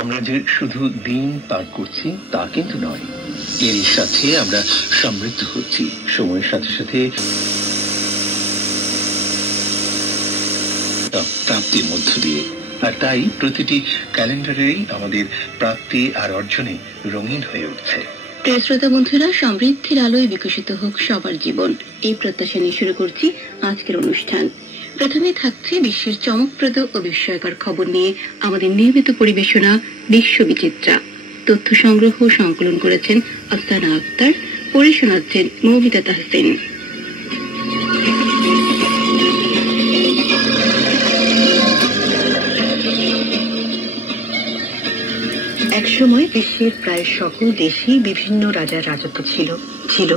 আমরা যে শুধু দিন পার করছি তা কিন্তু নয়, এরই সাথে আমরা সমৃদ্ধ হচ্ছি সময়ের সাথে সাথে প্রাপ্তির মধ্য দিয়ে। আর তাই প্রতিটি ক্যালেন্ডারেই আমাদের প্রাপ্তি আর অর্জনে রঙিন হয়ে উঠছে। প্রিয় শ্রোতা বন্ধুরা, সমৃদ্ধির আলোয় বিকশিত হোক সবার জীবন, এই প্রত্যাশা নিয়ে শুরু করছি আজকের অনুষ্ঠান। প্রথমে থাকছে বিশ্বের চমকপ্রদ ও বিস্ময়কর খবর নিয়ে আমাদের নিয়মিত পরিবেশনা বিশ্ববিচিত্রা। তথ্য সংগ্রহ সংকলন করেছেন আফসানা আক্তার, পড়ে শোনাচ্ছেন মৌমিতা তাহসিন। একসময় বিশ্বের প্রায় সকল দেশেই বিভিন্ন রাজার রাজত্ব ছিল।